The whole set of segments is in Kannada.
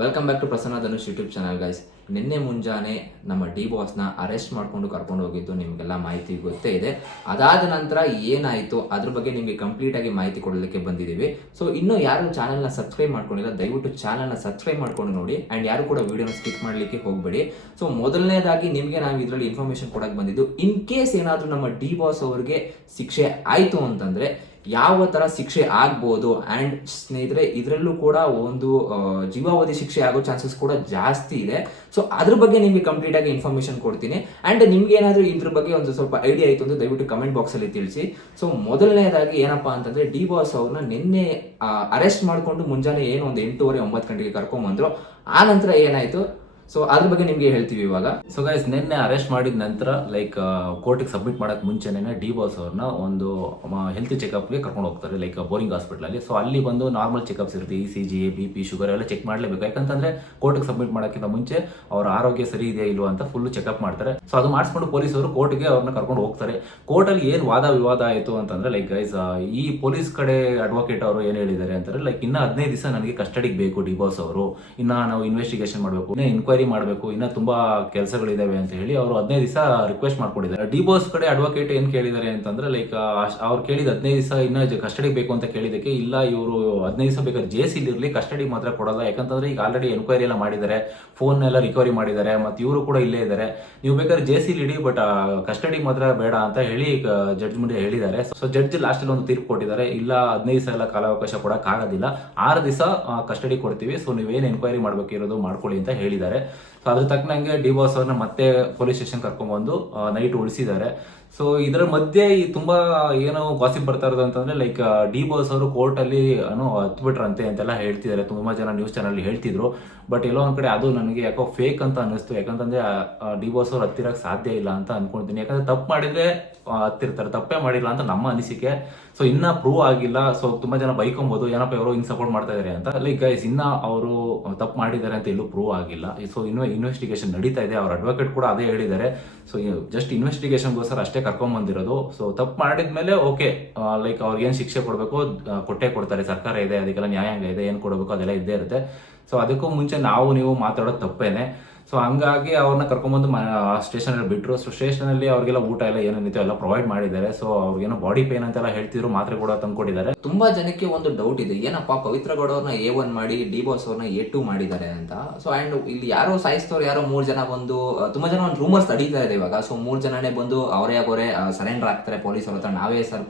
Welcome back to Prasanna Dhanush YouTube channel guys ನಿನ್ನೆ ಮುಂಜಾನೆ ನಮ್ಮ ಡಿ ಬಾಸ್ನ ಅರೆಸ್ಟ್ ಮಾಡ್ಕೊಂಡು ಕರ್ಕೊಂಡು ಹೋಗಿದ್ದು ನಿಮಗೆಲ್ಲ ಮಾಹಿತಿ ಗೊತ್ತೇ ಇದೆ. ಅದಾದ ನಂತರ ಏನಾಯಿತು? ಅದ್ರ ಬಗ್ಗೆ ನಿಮಗೆ ಕಂಪ್ಲೀಟ್ ಆಗಿ ಮಾಹಿತಿ ಕೊಡಲಿಕ್ಕೆ ಬಂದಿದ್ದೀವಿ. ಸೊ ಇನ್ನೂ ಯಾರು ಚಾನಲ್ನ ಸಬ್ಸ್ಕ್ರೈಬ್ ಮಾಡ್ಕೊಂಡಿಲ್ಲ, ದಯವಿಟ್ಟು ಚಾನಲ್ನ ಸಬ್ಸ್ಕ್ರೈಬ್ ಮಾಡ್ಕೊಂಡು ನೋಡಿ. ಆ್ಯಂಡ್ ಯಾರು ಕೂಡ ವಿಡಿಯೋನ ಸ್ಕಿಪ್ ಮಾಡಲಿಕ್ಕೆ ಹೋಗಬೇಡಿ. ಸೊ ಮೊದಲನೇದಾಗಿ ನಿಮಗೆ ನಾವು ಇದರಲ್ಲಿ ಇನ್ಫಾರ್ಮೇಷನ್ ಕೊಡಕ್ಕೆ ಬಂದಿದ್ದು ಇನ್ ಕೇಸ್ ಏನಾದರೂ ನಮ್ಮ ಡಿ ಬಾಸ್ ಅವರಿಗೆ ಶಿಕ್ಷೆ ಆಯಿತು ಅಂತಂದರೆ ಯಾವ ತರ ಶಿಕ್ಷೆ ಆಗ್ಬೋದು ಅಂಡ್ ಸ್ನೇಹಿತರೆ, ಇದರಲ್ಲೂ ಕೂಡ ಒಂದು ಜೀವಾವಧಿ ಶಿಕ್ಷೆ ಆಗೋ ಚಾನ್ಸಸ್ ಕೂಡ ಜಾಸ್ತಿ ಇದೆ. ಸೊ ಅದ್ರ ಬಗ್ಗೆ ನಿಮಗೆ ಕಂಪ್ಲೀಟ್ ಆಗಿ ಇನ್ಫಾರ್ಮೇಶನ್ ಕೊಡ್ತೀನಿ. ಅಂಡ್ ನಿಮ್ಗೆ ಏನಾದರೂ ಇದ್ರ ಬಗ್ಗೆ ಒಂದು ಸ್ವಲ್ಪ ಐಡಿಯಾ ಆಯಿತು ಅಂದ್ರೆ ದಯವಿಟ್ಟು ಕಮೆಂಟ್ ಬಾಕ್ಸ್ ಅಲ್ಲಿ ತಿಳಿಸಿ. ಸೊ ಮೊದಲನೇದಾಗಿ ಏನಪ್ಪಾ ಅಂತಂದ್ರೆ, ಡಿ ಬಾಸ್ ಅವ್ರನ್ನ ನಿನ್ನೆ ಅರೆಸ್ಟ್ ಮಾಡಿಕೊಂಡು ಮುಂಜಾನೆ ಏನು ಒಂದು ಎಂಟೂವರೆ ಒಂಬತ್ತು ಗಂಟೆಗೆ ಕರ್ಕೊಂಬಂದ್ರು. ಆ ನಂತರ ಏನಾಯ್ತು? ಸೊ ಅದ್ರ ಬಗ್ಗೆ ನಿಮ್ಗೆ ಹೇಳ್ತೀವಿ ಇವಾಗ. ಸೊ ಗೈಸ್ ನಿನ್ನೆ ಅರೆಸ್ಟ್ ಮಾಡಿದ ನಂತರ ಲೈಕ್ ಕೋರ್ಟಿಗೆ ಸಬ್ಮಿಟ್ ಮಾಡಕ್ ಮುಂಚೆನೇ ಡಿ ಬಾಸ್ ಅವ್ರನ್ನ ಒಂದು ಹೆಲ್ತ್ ಚೆಕಪ್ಗೆ ಕರ್ಕೊಂಡು ಹೋಗ್ತಾರೆ ಲೈಕ್ ಬೋರಿಂಗ್ ಹಾಸ್ಪಿಟಲಲ್ಲಿ ಸೊ ಅಲ್ಲಿ ಬಂದು ನಾರ್ಮಲ್ ಚೆಕಪ್ಸ್ ಇರುತ್ತೆ E C G B P sugar ಎಲ್ಲ ಚೆಕ್ ಮಾಡಲೇಬೇಕು. ಯಾಕಂತಂದ್ರೆ ಕೋರ್ಟಿಗೆ ಸಬ್ಮಿಟ್ ಮಾಡೋಕ್ಕಿಂತ ಮುಂಚೆ ಅವ್ರ ಆರೋಗ್ಯ ಸರಿ ಇದೆಯಾ ಇಲ್ವಾ ಅಂತ ಫುಲ್ ಚೆಕಪ್ ಮಾಡ್ತಾರೆ. ಸೊ ಅದು ಮಾಡಿಸ್ಕೊಂಡು ಪೊಲೀಸರು ಕೋರ್ಟ್ಗೆ ಅವ್ರನ್ನ ಕರ್ಕೊಂಡು ಹೋಗ್ತಾರೆ. ಕೋರ್ಟಲ್ಲಿ ಏನು ವಾದ ವಿವಾದ ಆಯಿತು ಅಂತಂದ್ರೆ ಲೈಕ್ ಗೈಸ್ ಈ ಪೊಲೀಸ್ ಕಡೆ ಅಡ್ವೊಕೇಟ್ ಅವರು ಏನು ಹೇಳಿದ್ದಾರೆ ಅಂತಂದ್ರೆ ಲೈಕ್ ಇನ್ನ ಹದಿನೈದು ದಿವಸ ನನಗೆ ಕಸ್ಟಡಿಗೆ ಬೇಕು ಡಿ ಬಾಸ್ ಅವರು. ಇನ್ನ ನಾವು ಇನ್ವೆಸ್ಟಿಗೇಷನ್ ಮಾಡಬೇಕು. ಇನ್ನ ಎನ್ಕ್ವೈರಿ ಮಾಡಬೇಕು, ಇನ್ನೂ ತುಂಬ ಕೆಲಸಗಳಿದ್ದಾವೆ ಅಂತ ಹೇಳಿ ಅವರು ಹದಿನೈದು ದಿವಸ ರಿಕ್ವೆಸ್ಟ್ ಮಾಡ್ಕೊಂಡಿದ್ದಾರೆ. ಡಿ ಬಾಸ್ ಕಡೆ ಅಡ್ವೊಕೇಟ್ ಏನು ಕೇಳಿದ್ದಾರೆ ಅಂತಂದ್ರೆ ಲೈಕ್ ಅವ್ರು ಕೇಳಿದ ಹದಿನೈದು ದಿವಸ ಇನ್ನೂ ಕಸ್ಟಡಿ ಬೇಕು ಅಂತ ಕೇಳಿದ್ದಕ್ಕೆ, ಇಲ್ಲ, ಇವರು ಹದಿನೈದು ದಿವಸ ಬೇಕಾದ್ರೆ ಜೆ ಸಿಲಿ ಇರಲಿ ಕಸ್ಟಡಿ ಮಾತ್ರ ಕೊಡಲ್ಲ. ಯಾಕಂತಂದ್ರೆ ಈಗ ಆಲ್ರೆಡಿ ಎನ್ಕ್ವೈರಿ ಎಲ್ಲ ಮಾಡಿದ್ದಾರೆ ಫೋನ್ ಎಲ್ಲ ರಿಕವರಿ ಮಾಡಿದ್ದಾರೆ, ಮತ್ತು ಇವರು ಕೂಡ ಇಲ್ಲೇ ಇದ್ದಾರೆ. ನೀವು ಬೇಕಾದ್ರೆ ಜೆ ಸಿಲಿ ಇಡಿ ಬಟ್ ಕಸ್ಟಡಿ ಮಾತ್ರ ಬೇಡ ಅಂತ ಹೇಳಿ ಜಡ್ಜ್ ಮುಂದೆ ಹೇಳಿದ್ದಾರೆ. ಸೊ ಜಡ್ಜ್ ಲಾಸ್ಟಲ್ಲಿ ಒಂದು ತೀರ್ಪು ಕೊಟ್ಟಿದ್ದಾರೆ. ಇಲ್ಲ, ಹದಿನೈದು ದಿವಸ ಎಲ್ಲ ಕಾಲಾವಕಾಶ ಕೊಡೋಕ್ಕಾಗೋದಿಲ್ಲ. ಆರು ದಿವಸ ಕಸ್ಟಡಿ ಕೊಡ್ತೀವಿ. ಸೊ ನೀವೇನು ಎನ್ಕ್ವೈರಿ ಮಾಡಬೇಕಿರೋದು ಮಾಡ್ಕೊಳ್ಳಿ ಅಂತ ಹೇಳಿದ್ದಾರೆ. ಸೊ ಅದ್ರ ತಕ್ಕನಂಗೆ ಡಿ ಬಾಸ್ ಅವ್ರನ್ನ ಮತ್ತೆ ಪೊಲೀಸ್ ಸ್ಟೇಷನ್ ಕರ್ಕೊಂಡ್ಬಂದು ನೈಟ್ ಉಳಿಸಿದ್ದಾರೆ ಸೊ ಇದರ ಮಧ್ಯೆ ಈ ತುಂಬಾ ಏನೋ ಗಾಸಿಪ್ ಬರ್ತಾ ಇರೋದು ಅಂತಂದ್ರೆ ಲೈಕ್ ಡಿ ಬಾಸ್ ಅವರು ಕೋರ್ಟ್ ಅಲ್ಲಿ, ಏನೋ ಹತ್ಬಿಟ್ರಂತೆ ಅಂತೆಲ್ಲ ಹೇಳ್ತಿದ್ದಾರೆ. ತುಂಬಾ ಜನ ನ್ಯೂಸ್ ಚಾನಲ್ ಹೇಳ್ತಿದ್ರು. ಬಟ್ ಎಲ್ಲೋ ಒಂದ್ ಕಡೆ ಅದು ನನಗೆ ಯಾಕೋ ಫೇಕ್ ಅಂತ ಅನಿಸ್ತು ಯಾಕಂತಂದ್ರೆ ಡಿ ಬಾಸ್ ಅವ್ರು ಹತ್ತಿರಕ್ಕೆ ಸಾಧ್ಯ ಇಲ್ಲ ಅಂತ ಅನ್ಕೊಂತೀನಿ. ಯಾಕಂದ್ರೆ ತಪ್ಪು ಮಾಡಿದ್ರೆ ಹತ್ತಿರ್ತಾರೆ. ತಪ್ಪೇ ಮಾಡಿಲ್ಲ ಅಂತ ನಮ್ಮ ಅನಿಸಿಕೆ. ಸೊ ಇನ್ನ ಪ್ರೂವ್ ಆಗಿಲ್ಲ. ಸೊ ತುಂಬಾ ಜನ ಬೈಕೊಂಬೋದು. ಏನಪ್ಪ ಇವರು ಹಿಂಗ್ ಸಪೋರ್ಟ್ ಮಾಡ್ತಾ ಇದಾರೆ ಅಂತ. ಲೈಕ್ ಗೈಸ್ ಇನ್ನ ಅವರು ತಪ್ಪು ಮಾಡಿದ್ದಾರೆ ಅಂತ ಎಲ್ಲೂ ಪ್ರೂವ್ ಆಗಿಲ್ಲ. ಸೊ ಇನ್ನು ಇನ್ವೆಸ್ಟಿಗೇಷನ್ ನಡೀತಾ ಇದೆ. ಅವ್ರ ಅಡ್ವೊಕೇಟ್ ಕೂಡ ಅದೇ ಹೇಳಿದ್ದಾರೆ. ಸೊ ಜಸ್ಟ್ ಇನ್ವೆಸ್ಟಿಗೇಷನ್ಗೋಸ್ಕರ ಅಷ್ಟೇ ಕರ್ಕೊಂಡ್ ಬಂದಿರೋದು ಸೊ ತಪ್ಪು ಮಾಡಿದ್ಮೇಲೆ ಓಕೆ ಲೈಕ್ ಅವ್ರಿಗೆ ಏನ್ ಶಿಕ್ಷೆ ಕೊಡಬೇಕು ಕೊಟ್ಟೆ ಕೊಡ್ತಾರೆ, ಸರ್ಕಾರ ಇದೆ, ಅದಕ್ಕೆಲ್ಲ ನ್ಯಾಯಾಂಗ ಇದೆ, ಏನು ಕೊಡಬೇಕು ಅದೆಲ್ಲ ಇದ್ದೇ ಇರುತ್ತೆ. ಸೊ ಅದಕ್ಕೂ ಮುಂಚೆ ನಾವು, ನೀವು ಮಾತಾಡೋದು ತಪ್ಪೇನೆ. ಸೊ ಹಂಗಾಗಿ ಅವ್ರನ್ನ ಕರ್ಕೊಂಬಂದು ಸ್ಟೇಷನ್ ಅಲ್ಲಿ ಬಿಟ್ಟರು ಸೊ ಸ್ಟೇಷನ್ ಅಲ್ಲಿ ಅವ್ರಿಗೆಲ್ಲ ಊಟ ಎಲ್ಲ ಏನೇನಿತ್ತು ಎಲ್ಲ ಪ್ರೊವೈಡ್ ಮಾಡಿದ್ದಾರೆ. ಸೊ ಅವ್ರಿಗೇನೋ ಬಾಡಿ ಪೇನ್ ಅಂತೆಲ್ಲ ಹೇಳ್ತಿದ್ರು. ಮಾತ್ರೆ ಕೂಡ ತಂದ್ಕೊಟ್ಟಿದ್ದಾರೆ. ತುಂಬಾ ಜನಕ್ಕೆ ಒಂದು ಡೌಟ್ ಇದೆ. ಏನಪ್ಪ, ಪವಿತ್ರ ಗೌಡವ್ರನ್ನ ಎ ಒನ್ ಮಾಡಿ ಡಿ ಬಾಸ್ ಅವ್ರನ್ನ ಎ ಟು ಮಾಡಿದ್ದಾರೆ ಅಂತ. ಸೊ ಅಂಡ್ ಇಲ್ಲಿ ಯಾರೋ ಸಾಯಿಸ್ತವ್ರು ಯಾರೋ ಮೂರು ಜನ ಬಂದು ತುಂಬಾ ಜನ ಒಂದು ರೂಮರ್ಸ್ ನಡೀತಾ ಇದೆ ಇವಾಗ. ಸೊ ಮೂರು ಜನನೇ ಬಂದು ಅವರೇ ಅವರೇ ಸರೆಂಡರ್ ಆಗ್ತಾರೆ ಪೊಲೀಸ್ ಅವ್ರ ಹತ್ರ. ನಾವೇ ಸರ್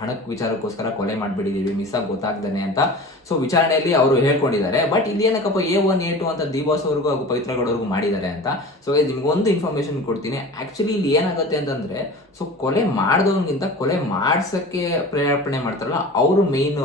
ಹಣಕ್ಕೆ ವಿಚಾರಕ್ಕೋಸ್ಕರ ಕೊಲೆ ಮಾಡಿಬಿಟ್ಟಿದ್ದೀವಿ ಮಿಸ್ ಆಗಿ ಗೊತ್ತಾಗ್ದೇನೆ ಅಂತ. ಸೊ ವಿಚಾರಣೆಯಲ್ಲಿ ಅವರು ಹೇಳ್ಕೊಂಡಿದ್ದಾರೆ. ಬಟ್ ಇಲ್ಲಿ ಏನಕ್ಕಪ್ಪ ಎ ಒನ್ ಎ ಟು ಅಂತ ದಿ ಬಾಸ್ ಅವ್ರಿಗೂ ಹಾಗೂ ಪವಿತ್ರ ಅವ್ರಿಗೂ ಮಾಡಿದ್ದಾರೆ ಅಂತ. ಸೊ ನಿಮ್ಗೊಂದು ಇನ್ಫಾರ್ಮೇಶನ್ ಕೊಡ್ತೀನಿ. ಆ್ಯಕ್ಚುಲಿ ಇಲ್ಲಿ ಏನಾಗುತ್ತೆ ಅಂತಂದ್ರೆ ಸೊ ಕೊಲೆ ಮಾಡಿದವನಿಗಿಂತ ಕೊಲೆ ಮಾಡಿಸೋಕ್ಕೆ ಪ್ರೇರೇಪಣೆ ಮಾಡ್ತಾರಲ್ಲ, ಅವರು ಮೇನ್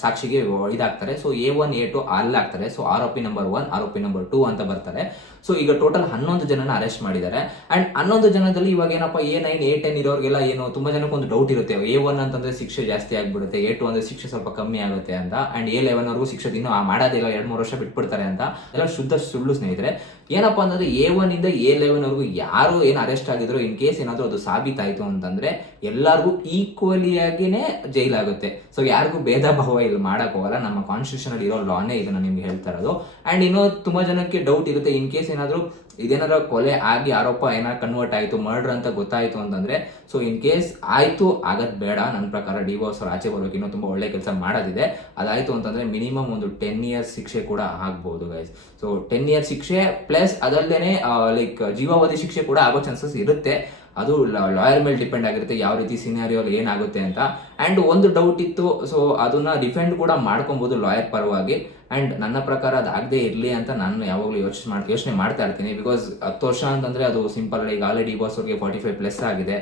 ಸಾಕ್ಷಿಗೆ ಇದಾಗ್ತಾರೆ. So A one A two ಅಲ್ಲಿ ಆಗ್ತಾರೆ. ಸೊ ಆರೋಪಿ ನಂಬರ್ ಒನ್ ಆರೋಪಿ ನಂಬರ್ ಟೂ ಅಂತ ಬರ್ತಾರೆ. ಸೊ ಈಗ ಟೋಟಲ್ ಹನ್ನೊಂದು ಜನನ ಅರೆಸ್ಟ್ ಮಾಡಿದ್ದಾರೆ. ಅಂಡ್ ಹನ್ನೊಂದು ಜನದಲ್ಲಿ ಇವಾಗ ಏನಪ್ಪ ಎ ನೈನ್ ಎ ಟೆನ್ ಇರೋರಿಗೆಲ್ಲ ಏನು, ತುಂಬಾ ಜನಕ್ಕೆ ಒಂದು ಡೌಟ್ ಇರುತ್ತೆ. ಎ ಒನ್ ಅಂತಂದ್ರೆ ಶಿಕ್ಷೆ ಜಾಸ್ತಿ ಆಗ್ಬಿಡುತ್ತೆ. ಎ ಟು ಅಂದರೆ ಶಿಕ್ಷೆ ಸ್ವಲ್ಪ ಕಮ್ಮಿ ಆಗುತ್ತೆ ಅಂತ. ಅಂಡ್ ಎ ಲೆವೆನ್ ವರೆಗೂ ಶಿಕ್ಷೆ ಇನ್ನೂ ಮಾಡೋದಿಲ್ಲ ಎರಡು ಮೂರು ವರ್ಷ ಬಿಟ್ಬಿಡ್ತಾರೆ ಅಂತ. ಎಲ್ಲ ಶುದ್ಧ ಸುಳ್ಳು ಸ್ನೇಹಿತರೆ. ಏನಪ್ಪಾ ಅಂದ್ರೆ ಎ ಒನ್ ಇಂದ ಎ ಲೆವೆನ್ ವರೆಗೂ ಯಾರು ಏನು ಅರೆಸ್ಟ್ ಆಗಿದ್ರು ಇನ್ ಕೇಸ್ ಏನಾದ್ರು ಅದು ಸಾಬೀತಾಯ್ತು ಅಂತಂದ್ರೆ ಎಲ್ಲರಿಗೂ ಈಕ್ವಲಿ ಆಗಿನೇ ಜೈಲ್ ಆಗುತ್ತೆ ಸೊ ಯಾರಿಗೂ ಭೇದ ಭಾವ ಇಲ್ಲಿ ಮಾಡಕ್ ಹೋಗಲ್ಲ. ನಮ್ಮ ಕಾನ್ಸ್ಟಿಟ್ಯೂಷನ್ ಅಲ್ಲಿ ಇರೋ ಲಾನೇ ಇದನ್ನ ನಿಮ್ಗೆ ಹೇಳ್ತಾ ಇರೋದು. ಅಂಡ್ ಇನ್ನೂ ತುಂಬಾ ಜನಕ್ಕೆ ಡೌಟ್ ಇರುತ್ತೆ. ಇನ್ ಕೇಸ್ ಏನಾದ್ರು ಇದೇನಾದ್ರು ಕೊಲೆ ಆಗಿ ಆರೋಪ ಏನಾರು ಕನ್ವರ್ಟ್ ಆಯ್ತು ಮರ್ಡರ್ ಅಂತ ಗೊತ್ತಾಯ್ತು ಅಂತಂದ್ರೆ ಸೊ ಇನ್ ಕೇಸ್ ಆಯ್ತು, ಆಗದ್ ಬೇಡ. ನನ್ನ ಪ್ರಕಾರ ಡಿವೋರ್ಸ್ ಅವ್ರು ಆಚೆ ಬರೋಕೆ ಇನ್ನೂ ತುಂಬಾ ಒಳ್ಳೆ ಕೆಲಸ ಮಾಡೋದಿದೆ. ಅದಾಯ್ತು ಅಂತಂದ್ರೆ ಮಿನಿಮಮ್ ಒಂದು ಟೆನ್ ಇಯರ್ಸ್ ಶಿಕ್ಷೆ ಕೂಡ ಆಗ್ಬಹುದು ಗೈಸ್ ಸೊ ಟೆನ್ ಇಯರ್ಸ್ ಶಿಕ್ಷೆ ಪ್ಲಸ್ ಅದಲ್ಲದೆ ಲೈಕ್ ಜೀವಾವಧಿ ಶಿಕ್ಷೆ ಕೂಡ ಆಗೋ ಚಾನ್ಸಸ್ ಇರುತ್ತೆ. ಅದು ಲಾಯರ್ ಮೇಲೆ ಡಿಪೆಂಡ್ ಆಗಿರುತ್ತೆ ಯಾವ ರೀತಿ ಸಿನಾರಿಯೋ ಏನಾಗುತ್ತೆ ಅಂತ. ಅಂಡ್ ಒಂದು ಡೌಟ್ ಇತ್ತು ಸೊ ಅದನ್ನ ಡಿಫೆಂಡ್ ಕೂಡ ಮಾಡ್ಕೊಬಹುದು ಲಾಯರ್ ಪರವಾಗಿ. ಅಂಡ್ ನನ್ನ ಪ್ರಕಾರ ಅದು ಆಗದೆ ಇರಲಿ ಅಂತ ನಾನು ಯಾವಾಗಲೂ ಯೋಚನೆ ಮಾಡಿ ಯೋಚನೆ ಮಾಡ್ತಾ ಇರ್ತೀನಿ. ಬಿಕಾಸ್ ಹತ್ತು ವರ್ಷ ಅಂತಂದ್ರೆ ಅದು ಸಿಂಪಲ್ ಈಗ ಆಲ್ರೆಡಿ ಬಾಸ್ ಅವ್ರಿಗೆ ಫಾರ್ಟಿ ಫೈವ್ ಪ್ಲಸ್ ಆಗಿದೆ.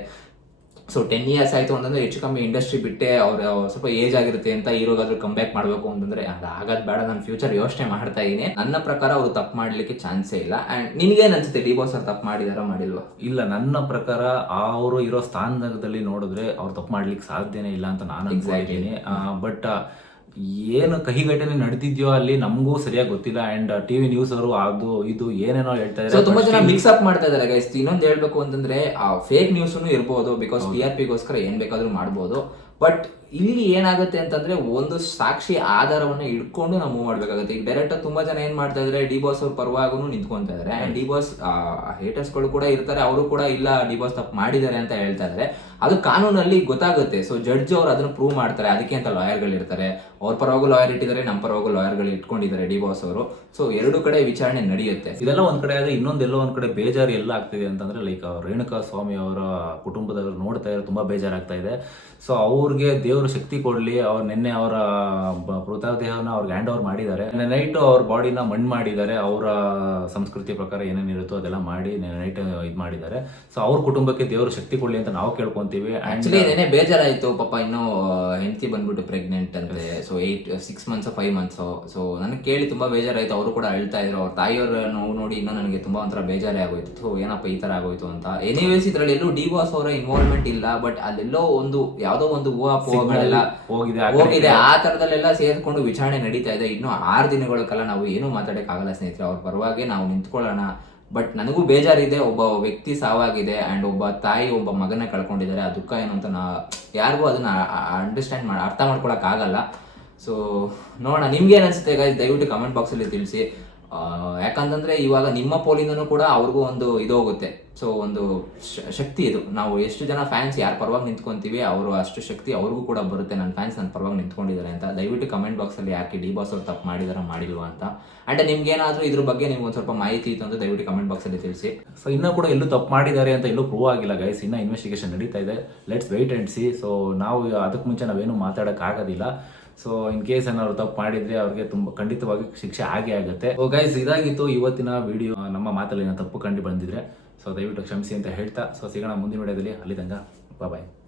ಸೊ ಟೆನ್ ಇಯರ್ಸ್ ಆಯ್ತು ಅಂತಂದ್ರೆ ಹೆಚ್ಚು ಕಮ್ಮಿ ಇಂಡಸ್ಟ್ರಿ ಬಿಟ್ಟೆ ಅವ್ರು ಸ್ವಲ್ಪ ಏಜ್ ಆಗಿರುತ್ತೆ ಅಂತ ಹೀರೋಗಾದ್ರೂ ಕಮ್ ಬ್ಯಾಕ್ ಮಾಡಬೇಕು ಅಂತಂದ್ರೆ ಅದು ಆಗದ್ ಬೇಡ ನಾನು ಫ್ಯೂಚರ್ ಯೋಚನೆ ಮಾಡ್ತಾ ಇದೀನಿ ನನ್ನ ಪ್ರಕಾರ ಅವ್ರು ತಪ್ಪು ಮಾಡ್ಲಿಕ್ಕೆ ಚಾನ್ಸೇ ಇಲ್ಲ. ಅಂಡ್ ನಿನ್ಗೇನ್ ಅನ್ಸುತ್ತೆ? ಡಿ ಬಾಸ್ ಅವ್ರು ತಪ್ಪು ಮಾಡಿದಾರೋ ಮಾಡಿಲ್ವಾ? ಇಲ್ಲ ನನ್ನ ಪ್ರಕಾರ ಅವರು ಇರೋ ಸ್ಥಾನದಲ್ಲಿ ನೋಡಿದ್ರೆ ಅವ್ರು ತಪ್ಪು ಮಾಡ್ಲಿಕ್ಕೆ ಸಾಧ್ಯನೇ ಇಲ್ಲ ಅಂತ ನಾನು. ಅನ್ಕೊಂಡಿದ್ದೀನಿ. ಬಟ್ ಏನು ಕಹಿ ಘಟನೆ ನಡೆದಿದ್ಯೋ ಅಲ್ಲಿ ನಮಗೂ ಸರಿಯಾಗಿ ಗೊತ್ತಿಲ್ಲ. ಅಂಡ್ ಟಿವಿ ನ್ಯೂಸ್ ಅವರು ಅದು ಇದು ಏನೇನೋ ಹೇಳ್ತಾ ಇದ್ದಾರೆ ತುಂಬಾ ಜನ ಮಿಕ್ಸ್ ಅಪ್ ಮಾಡ್ತಾ ಇದ್ದಾರೆ ಗೈಸ್ ಇನ್ನೊಂದು ಹೇಳ್ಬೇಕು ಅಂತಂದ್ರೆ ಫೇಕ್ ನ್ಯೂಸ್ ಇರ್ಬೋದು ಬಿಕಾಸ್ ಟಿ ಆರ್ ಪಿಗೋಸ್ಕರ ಏನ್ ಬೇಕಾದ್ರೂ ಮಾಡ್ಬೋದು. ಬಟ್ ಇಲ್ಲಿ ಏನಾಗುತ್ತೆ ಅಂತಂದ್ರೆ ಒಂದು ಸಾಕ್ಷಿ ಆಧಾರವನ್ನ ಇಟ್ಕೊಂಡು ನಾವು ಮೂವ್ ಮಾಡ್ಬೇಕಾಗುತ್ತೆ. ಈಗ ಡೈರೆಕ್ಟ್ ತುಂಬಾ ಜನ ಏನ್ ಮಾಡ್ತಾ ಇದ್ರೆ, ಡಿ ಬಾಸ್ ಅವ್ರ ಪರವಾಗೂ ನಿಂತ್ಕೊಂತಾ ಇದಾರೆ. ಡಿ ಬಾಸ್ ಹೇಟರ್ಸ್ಗಳು ಕೂಡ ಇರ್ತಾರೆ, ಅವರು ಕೂಡ ಇಲ್ಲ, ಡಿ ಬಾಸ್ ತಪ್ಪು ಮಾಡಿದ್ದಾರೆ ಅಂತ ಹೇಳ್ತಾ ಇದಾರೆ. ಅದು ಕಾನೂನಲ್ಲಿ ಗೊತ್ತಾಗುತ್ತೆ. ಸೊ ಜಡ್ಜ್ ಅವ್ರು ಅದನ್ನ ಪ್ರೂವ್ ಮಾಡ್ತಾರೆ. ಅದಕ್ಕೆ ಅಂತ ಲಾಯರ್ಗಳು ಇರ್ತಾರೆ. ಅವ್ರ ಪರವಾಗೂ ಲಾಯರ್ ಇಟ್ಟಿದ್ದಾರೆ ನಮ್ಮ ಪರವಾಗೂ ಲಾಯರ್ಗಳು ಇಟ್ಕೊಂಡಿದ್ದಾರೆ ಡಿ ಬಾಸ್ ಅವರು. ಸೊ ಎರಡು ಕಡೆ ವಿಚಾರಣೆ ನಡೆಯುತ್ತೆ. ಇದೆಲ್ಲ ಒಂದ್ ಕಡೆ ಆದ್ರೆ ಇನ್ನೊಂದೆಲ್ಲೋ ಒಂದ್ ಕಡೆ ಬೇಜಾರು ಎಲ್ಲ ಆಗ್ತಿದೆ ಅಂತಂದ್ರೆ ಲೈಕ್ ರೇಣುಕಾ ಸ್ವಾಮಿ ಅವರ ಕುಟುಂಬದವರು ನೋಡ್ತಾ ಇದ್ರೆ ತುಂಬಾ ಬೇಜಾರಾಗ್ತಾ ಇದೆ. ಸೊ ಅವ್ರಿಗೆ ದೇವರು ಶಕ್ತಿ ಕೊಡಲಿ ಅವ್ರು ನಿನ್ನೆ ಅವರ ಮೃತದೇಹನ ಅವ್ರಿಗೆ ಹ್ಯಾಂಡ್ ಓವರ್ ಮಾಡಿದ್ದಾರೆ. ನೈಟ್ ಅವ್ರ ಬಾಡಿನ ಮಣ್ಣು ಮಾಡಿದ್ದಾರೆ ಅವರ ಸಂಸ್ಕೃತಿ ಪ್ರಕಾರ ಏನೇನಿರುತ್ತೋ ಅದೆಲ್ಲ ಮಾಡಿ ನೈಟ್ ಇದು ಮಾಡಿದ್ದಾರೆ. ಸೊ ಅವ್ರ ಕುಟುಂಬಕ್ಕೆ ದೇವರು ಶಕ್ತಿ ಕೊಡಲಿ ಅಂತ ನಾವು ಕೇಳ್ಕೊಂತೀವಿ. ಆ್ಯಕ್ಚುಲಿ ಆಕ್ಚುಲಿ ನೆನೆ ಬೇಜಾರಾಯ್ತು ಪಾಪ ಇನ್ನೂ ಹೆಂಡತಿ ಬಂದ್ಬಿಟ್ಟು ಪ್ರೆಗ್ನೆಂಟ್ ಅಂತೆ. So eight six months five months so ನನಗೆ ಕೇಳಿ ತುಂಬಾ ಬೇಜಾರಾಯ್ತು ಅವರು ಕೂಡ ಅಳ್ತಾ ಇದ್ರು. ಅವ್ರ ತಾಯಿಯವರ ನೋವು ನೋಡಿ ಇನ್ನೂ ನನಗೆ ತುಂಬಾ ಒಂಥರ ಬೇಜಾರೇ ಆಗೋಯ್ತು. ಸೊ ಏನಪ್ಪ ಈ ತರ ಆಗೋಯ್ತು ಅಂತ. ಎನಿವೇಸ್ ಇದರಲ್ಲಿ ಎಲ್ಲೂ ಡಿ ಬಾಸ್ ಅವರ ಇನ್ವಾಲ್ವ್ಮೆಂಟ್ ಇಲ್ಲ ಬಟ್ ಅಲ್ಲೆಲ್ಲೋ ಒಂದು ಯಾವುದೋ ಒಂದು ಊಹಾಪೋಹಗಳೆಲ್ಲ ಹೋಗಿದೆ ಹೋಗಿದೆ. ಆ ತರದಲ್ಲೆಲ್ಲ ಸೇರ್ಕೊಂಡು ವಿಚಾರಣೆ ನಡೀತಾ ಇದೆ. ಇನ್ನು ಆರು ದಿನಗಳ ಕಾಲ ನಾವು ಏನು ಮಾತಾಡಕ್ ಆಗಲ್ಲ ಸ್ನೇಹಿತರೆ. ಅವ್ರ ಪರವಾಗಿ ನಾವು ನಿಂತ್ಕೊಳ್ಳೋಣ. ಬಟ್ ನನಗೂ ಬೇಜಾರಿದೆ. ಒಬ್ಬ ವ್ಯಕ್ತಿ ಸಾವಾಗಿದೆ ಅಂಡ್ ಒಬ್ಬ ತಾಯಿ ಒಬ್ಬ ಮಗನ ಕಳ್ಕೊಂಡಿದ್ದಾರೆ. ಆ ದುಃಖ ಏನು ಅಂತ ನಾ ಯಾರಿಗೂ ಅದನ್ನ ಅಂಡರ್ಸ್ಟ್ಯಾಂಡ್ ಮಾಡಿ ಅರ್ಥ ಮಾಡ್ಕೊಳಕ್ ಆಗಲ್ಲ ಸೊ ನೋಡೋಣ. ನಿಮ್ಗೆ ಏನ್ ಅನ್ಸುತ್ತೆ guys? ದಯವಿಟ್ಟು ಕಮೆಂಟ್ ಬಾಕ್ಸ್ ಅಲ್ಲಿ ತಿಳಿಸಿ. ಯಾಕಂತಂದ್ರೆ ಇವಾಗ ನಿಮ್ಮ ಪೋಲಿಂದನೂ ಕೂಡ ಅವ್ರಿಗೂ ಒಂದು ಇದು ಹೋಗುತ್ತೆ. ಸೊ ಒಂದು ಶಕ್ತಿ ಇದು. ನಾವು ಎಷ್ಟು ಜನ ಫ್ಯಾನ್ಸ್ ಯಾರು ಪರವಾಗಿ ನಿಂತ್ಕೊಂತೀವಿ, ಅವರು ಅಷ್ಟು ಶಕ್ತಿ ಅವ್ರಿಗೂ ಕೂಡ ಬರುತ್ತೆ. ನನ್ನ ಫ್ಯಾನ್ಸ್ ನನ್ನ ಪರವಾಗಿ ನಿಂತ್ಕೊಂಡಿದ್ದಾರೆ ಅಂತ. ದಯವಿಟ್ಟು ಕಮೆಂಟ್ ಬಾಕ್ಸ್ ಅಲ್ಲಿ ಯಾಕೆ ಡಿ ಬಾಸ್ ಅವ್ರು ತಪ್ಪು ಮಾಡಿದಾರ, ಮಾಡಿಲ್ವಾ ಅಂತ. ಅಂಡ್ ನಿಮ್ಗೆ ಏನಾದ್ರೂ ಇದ್ರ ಬಗ್ಗೆ ನಿಮ್ಗೆ ಒಂದು ಸ್ವಲ್ಪ ಮಾಹಿತಿ ಇತ್ತು ಅಂತ ದಯವಿಟ್ಟು ಕಮೆಂಟ್ ಬಾಕ್ಸ್ ಅಲ್ಲಿ ತಿಳಿಸಿ. ಸೊ ಇನ್ನೂ ಕೂಡ ಎಲ್ಲೂ ತಪ್ಪು ಮಾಡಿದ್ದಾರೆ ಅಂತ ಎಲ್ಲೂ ಪ್ರೂವ್ ಆಗಿಲ್ಲ ಗೈಸ್ ಇನ್ನೂ ಇನ್ವೆಸ್ಟಿಗೇಷನ್ ನಡೀತಾ ಇದೆ. Let's wait and see so ನಾವು ಅದಕ್ಕೆ ಮುಂಚೆ ನಾವೇನು ಮಾತಾಡೋಕ್ಕಾಗೋದಿಲ್ಲ ಸೊ ಇನ್ ಕೇಸ್ ಏನಾದ್ರು ತಪ್ಪು ಮಾಡಿದ್ರೆ ಅವ್ರಿಗೆ ತುಂಬ, ಖಂಡಿತವಾಗಿ ಶಿಕ್ಷೆ ಆಗೇ ಆಗುತ್ತೆ. ಗೈಸ್ ಇದಾಗಿತ್ತು ಇವತ್ತಿನ ವಿಡಿಯೋ ನಮ್ಮ ಮಾತಲ್ಲಿ ತಪ್ಪು ಕಂಡು ಬಂದಿದ್ರೆ ಸೊ ದಯವಿಟ್ಟು ಕ್ಷಮಿಸಿ ಅಂತ ಹೇಳ್ತಾ ಸೊ ಸಿಗೋಣ ಮುಂದಿನ ವಿಡಿಯೋದಲ್ಲಿ. ಅಲ್ಲಿ ಬಾಯ್